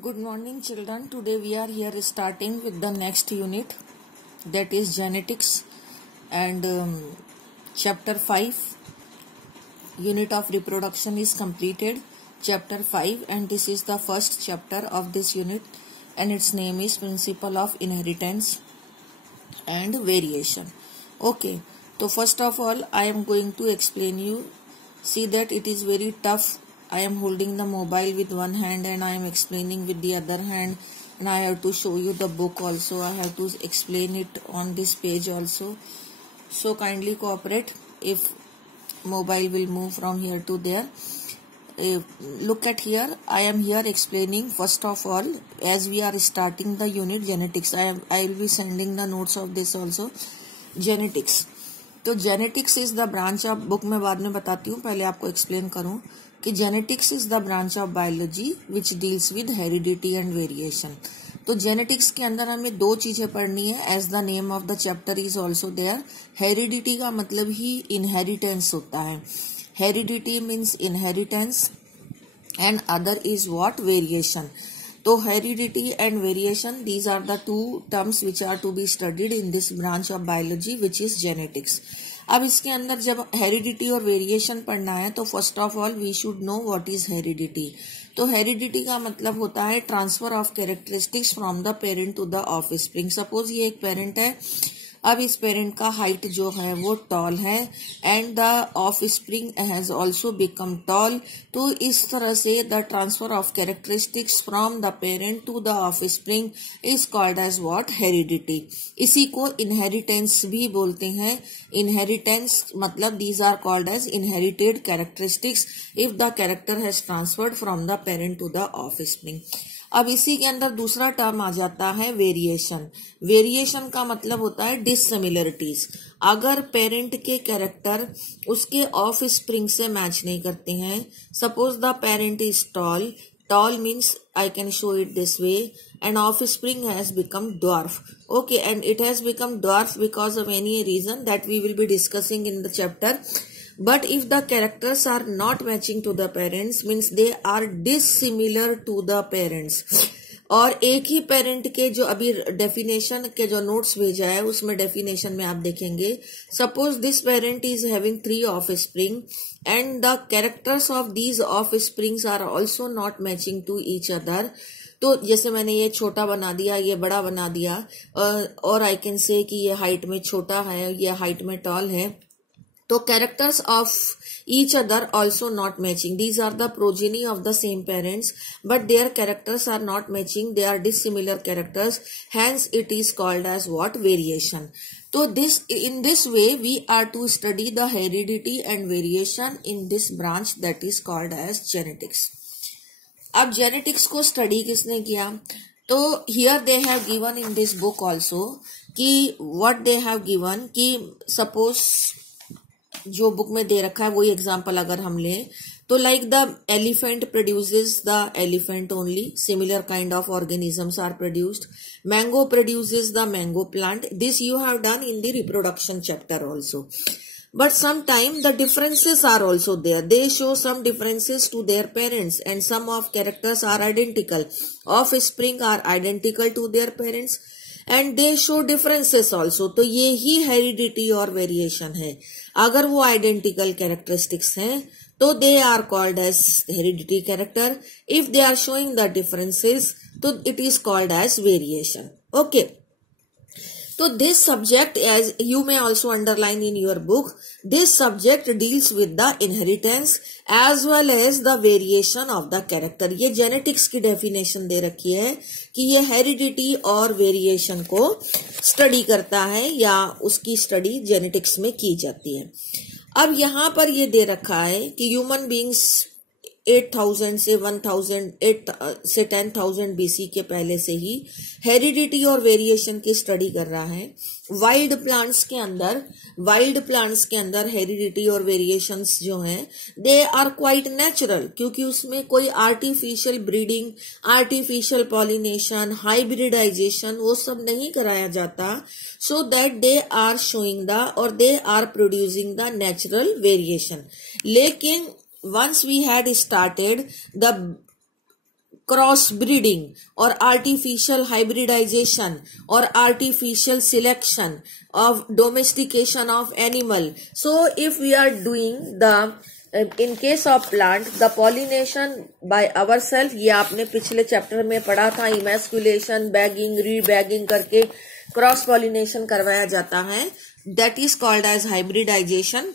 Good morning, children. Today we are here starting with the next unit, that is genetics, and chapter 5 unit of reproduction is completed. Chapter 5, and this is the first chapter of this unit, and its name is Principle of Inheritance and Variation. Okay, so first of all I am going to explain you. See that it is very tough. I am holding the mobile with one hand and I am explaining with the other hand, and I have to show you the book also. I have to explain it on this page also. So kindly cooperate if mobile will move from here to there. Look at here. I am here explaining first of all, as we are starting the unit genetics. I will be sending the notes of this also. Genetics. तो genetics is the branch of, book में बाद में बताती हूँ, पहले आपको explain करूँ कि genetics is the branch of biology which deals with heredity and variation. तो जेनेटिक्स के अंदर हमें दो चीजें पढ़नी है, as the name of the chapter is also there. Heredity का मतलब ही इनहेरिटेंस होता है. Heredity means inheritance and other is what, variation. तो heredity and variation, these are the two terms which are to be studied in this branch of biology which is genetics. अब इसके अंदर जब हेरिडिटी और variation पढ़ना है तो first of all we should know what is heredity. तो heredity का मतलब होता है transfer of characteristics from the parent to the offspring. Suppose ये एक पेरेंट है, अब इस पेरेंट का हाइट जो है वो टॉल है and the offspring has also become tall. तो इस तरह से the transfer of characteristics from the parent to the offspring is called as what, heredity. इसी को इनहेरिटेंस भी बोलते हैं. इनहेरिटेंस मतलब these are called as inherited characteristics if the character has transferred from the parent to the offspring. अब इसी के अंदर दूसरा टर्म आ जाता है वेरिएशन. वेरिएशन का मतलब होता है डिससिमिलरिटीज. अगर पेरेंट के कैरेक्टर उसके ऑफ स्प्रिंग से मैच नहीं करते हैं. Suppose the parent is tall. Tall means I can show it this way, and offspring has become dwarf. Okay, and it has become dwarf because of any reason that we will be discussing in the chapter. But if the characters are not matching to the parents, means they are dissimilar to the parents. और एक ही parent के जो अभी definition के जो notes भेजा है उसमें डेफिनेशन में आप देखेंगे, suppose this parent is having 3 offspring and the characters of these offsprings are also not matching to each other. तो जैसे मैंने ये छोटा बना दिया, ये बड़ा बना दिया, और आई कैन से कि ये हाइट में छोटा है, ये हाइट में टॉल है. तो characters of each other also not matching. These are the progeny of the same parents, but their characters are not matching. They are dissimilar characters. Hence, it is called as what, variation. So in this way, we are to study the heredity and variation in this branch that is called as genetics. अब genetics को study किसने किया? तो here they have given in this book also कि what they have given कि suppose जो book में दे रखा है वही एग्जाम्पल अगर हम लें तो like the elephant produces the elephant only, similar kind of organisms are produced. Mango produces the mango plant. This you have done in the reproduction chapter also. But sometime the differences are also there. They show some differences to their parents and some of characters are identical. Offspring are identical to their parents and they show differences also. तो ये ही heredity और variation है. अगर वो identical characteristics हैं तो they are called as heredity character. If they are showing the differences तो it is called as variation. Okay. So this subject, as you may also underline in your book, this subject deals with the inheritance as well as the variation of the character. ये genetics की definition दे रखी है कि ये heredity और variation को study करता है या उसकी study genetics में की जाती है. अब यहाँ पर ये दे रखा है कि human beings 8000 से 1000 से 10,000 BC के पहले से ही हेरिडिटी और वेरिएशन की स्टडी कर रहा है. वाइल्ड प्लांट्स के अंदर हेरिडिटी और वेरिएशंस जो हैं दे आर क्वाइट नेचुरल, क्योंकि उसमें कोई artificial breeding, artificial pollination, hybridization वो सब नहीं कराया जाता. So that they are showing the और they are producing the natural variation. लेकिन once we had started the cross breeding or artificial hybridization or artificial selection of domestication of animal. So if we are doing the in case of plant the pollination by ourselves, ये आपने पिछले chapter में पढ़ा था, emasculation, bagging, rebagging करके cross pollination करवाया जाता है, that is called as hybridization.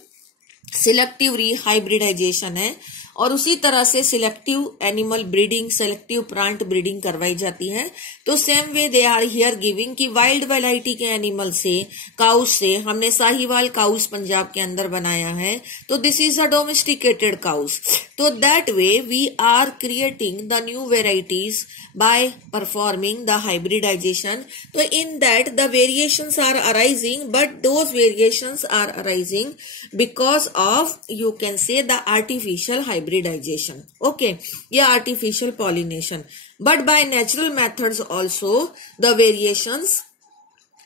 Selective rehybridization है. और उसी तरह से selective animal breeding, selective plant breeding करवाई जाती है. तो same way they are here giving कि वाइल्ड वैरायटी के एनिमल से, काउस से, हमने साहिवाल काउस पंजाब के अंदर बनाया है, तो this is a domesticated cows. तो that way we are creating the new varieties by performing the hybridization. So in that the variations are arising, but those variations are arising because of, you can say, the artificial hybridization. Okay, yeah, artificial pollination. But by natural methods also the variations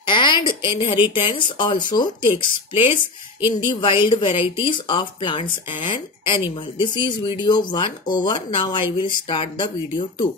and inheritance also takes place in the wild varieties of plants and animal. This is video 1 over. Now I will start the video 2.